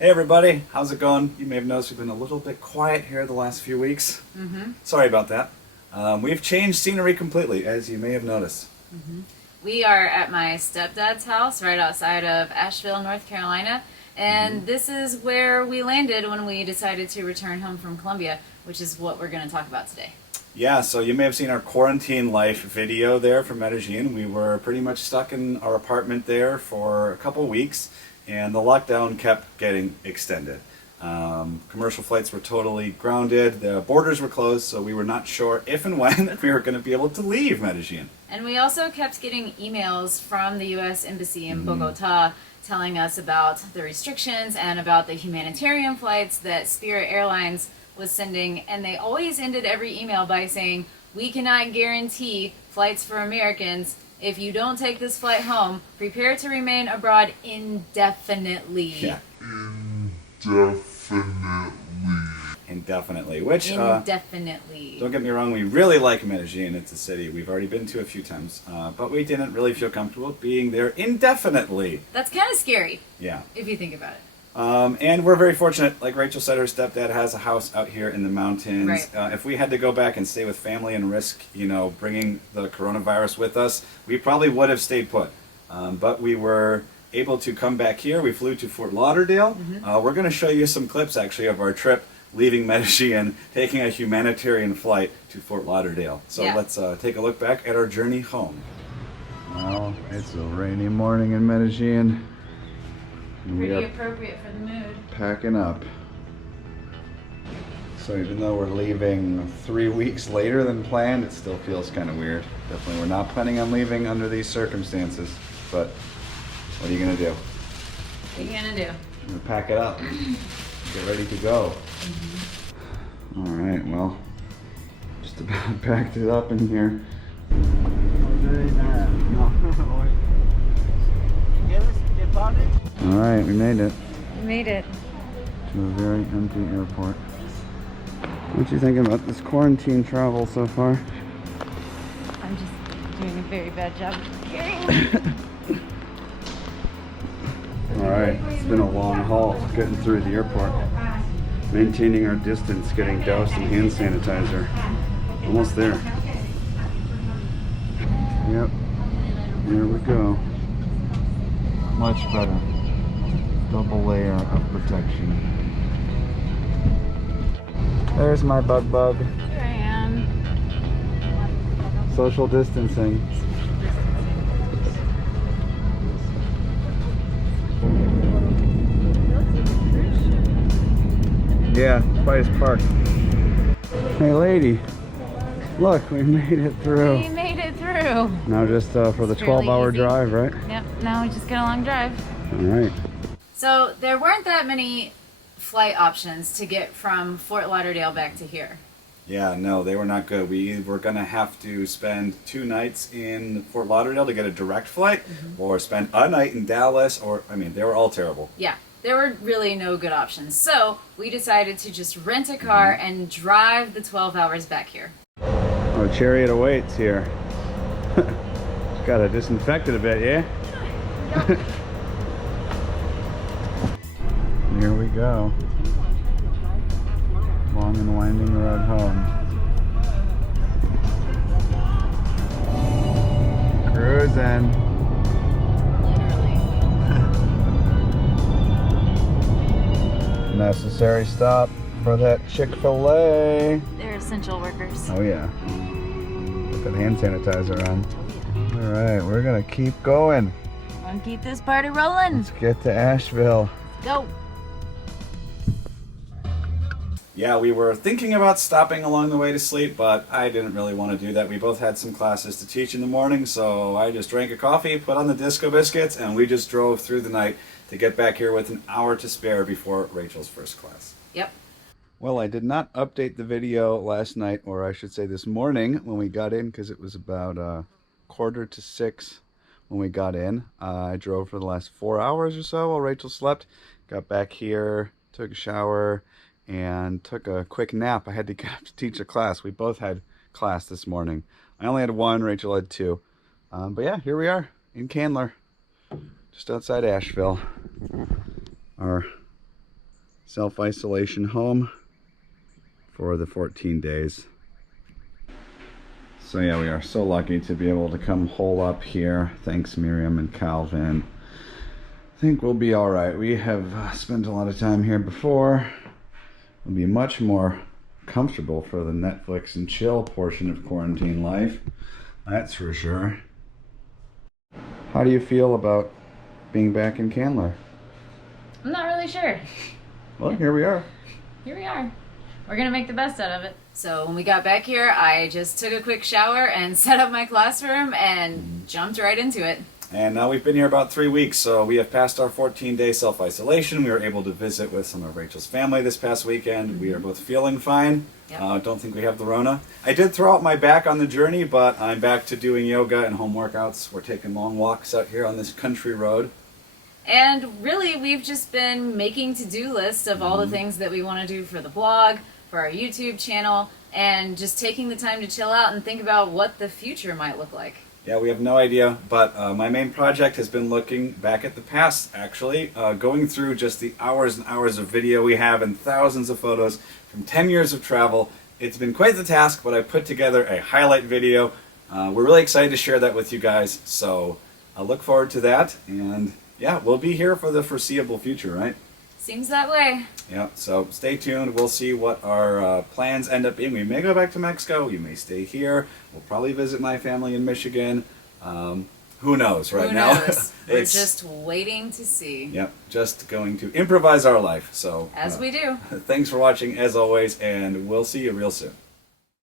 Hey everybody, how's it going? You may have noticed we've been a little bit quiet here the last few weeks. Sorry about that. We've changed scenery completely, as you may have noticed. We are at my stepdad's house right outside of Asheville, North Carolina, and this is where we landed when we decided to return home from Colombia, which is what we're going to talk about today. Yeah, so you may have seen our quarantine life video there from Medellin. We were pretty much stuck in our apartment there for a couple weeks, and the lockdown kept getting extended. Commercial flights were totally grounded, the borders were closed, so we were not sure if and when that we were going to be able to leave Medellin. And we also kept getting emails from the U.S. Embassy in Bogota telling us about the restrictions and about the humanitarian flights that Spirit Airlines was sending, and they always ended every email by saying, "We cannot guarantee flights for Americans. If you don't take this flight home, prepare to remain abroad indefinitely." Yeah. Indefinitely. Which, Indefinitely. don't get me wrong, we really like Medellin. It's a city we've already been to a few times, but we didn't really feel comfortable being there indefinitely. That's kind of scary. Yeah. If you think about it. And we're very fortunate, like Rachel said, her stepdad has a house out here in the mountains. Right. If we had to go back and stay with family and risk, bringing the coronavirus with us, we probably would have stayed put. But we were able to come back here. We flew to Fort Lauderdale. We're going to show you some clips, actually, of our trip leaving Medellin, taking a humanitarian flight to Fort Lauderdale. So let's take a look back at our journey home. Well, it's a rainy morning in Medellin. Pretty appropriate for the mood. Packing up. So even though we're leaving 3 weeks later than planned, it still feels kind of weird. Definitely we're not planning on leaving under these circumstances, but what are you gonna do? What are you gonna do? I'm gonna pack it up. Get ready to go. All right, well, just about packed it up in here. All right, we made it. We made it. To a very empty airport. What you thinking about this quarantine travel so far? I'm just doing a very bad job of carrying. All right, it's been a long haul getting through the airport. Maintaining our distance, getting doused in hand sanitizer. Almost there. Yep, here we go. Much better. Double layer of protection. There's my bug. Here I am. Social distancing. Yeah, Spice Park. Hey lady, look, we made it through. We made it through. Now just for the It's fairly 12-hour easy. drive, right? Yep, now we just get a long drive. All right. So there weren't that many flight options to get from Fort Lauderdale back to here. Yeah, no, they were not good. We were going to have to spend 2 nights in Fort Lauderdale to get a direct flight, or spend a night in Dallas, they were all terrible. Yeah, there were really no good options. So we decided to just rent a car and drive the 12 hours back here. Oh, chariot awaits here. Gotta disinfect it a bit, yeah? Here we go. Long and winding road home. Cruising. Necessary stop for that Chick-fil-A. They're essential workers. Oh yeah. Put that hand sanitizer on. All right, we're gonna keep going. Gonna keep this party rolling. Let's get to Asheville. Go. Yeah, we were thinking about stopping along the way to sleep, but I didn't really want to do that. We both had some classes to teach in the morning, so I just drank a coffee, put on the disco biscuits, and we just drove through the night to get back here with an hour to spare before Rachel's first class. Yep. Well, I did not update the video last night, or I should say this morning when we got in, because it was about 5:45 when we got in. I drove for the last 4 hours or so while Rachel slept. Got back here, took a shower, and took a quick nap. I had to get up to teach a class. We both had class this morning. I only had 1, Rachel had 2. But yeah, here we are in Candler, just outside Asheville. Our self-isolation home for the 14 days. So yeah, we are so lucky to be able to come hole up here. Thanks Miriam and Calvin. I think we'll be all right. We have spent a lot of time here before. We'll be much more comfortable for the Netflix and chill portion of quarantine life. That's for sure. How do you feel about being back in Candler? I'm not really sure. Well, here we are. Here we are. We're gonna make the best out of it. So when we got back here, I just took a quick shower and set up my classroom and jumped right into it. And now we've been here about 3 weeks, so we have passed our 14-day self-isolation. We were able to visit with some of Rachel's family this past weekend. We are both feeling fine. Yep. Don't think we have the Rona. I did throw out my back on the journey, but I'm back to doing yoga and home workouts. We're taking long walks out here on this country road. And really, we've just been making to-do lists of all the things that we want to do for the blog, for our YouTube channel, and just taking the time to chill out and think about what the future might look like. Yeah, we have no idea, but my main project has been looking back at the past, actually, going through just the hours and hours of video we have and thousands of photos from 10 years of travel. It's been quite the task, but I put together a highlight video. We're really excited to share that with you guys, so I look forward to that, and yeah, we'll be here for the foreseeable future, right? Seems that way. Yeah, so stay tuned. We'll see what our plans end up being. We may go back to Mexico. We may stay here. We'll probably visit my family in Michigan. Who knows right now? Who knows? We're just waiting to see. Yep, just going to improvise our life. So as we do. Thanks for watching as always, and we'll see you real soon.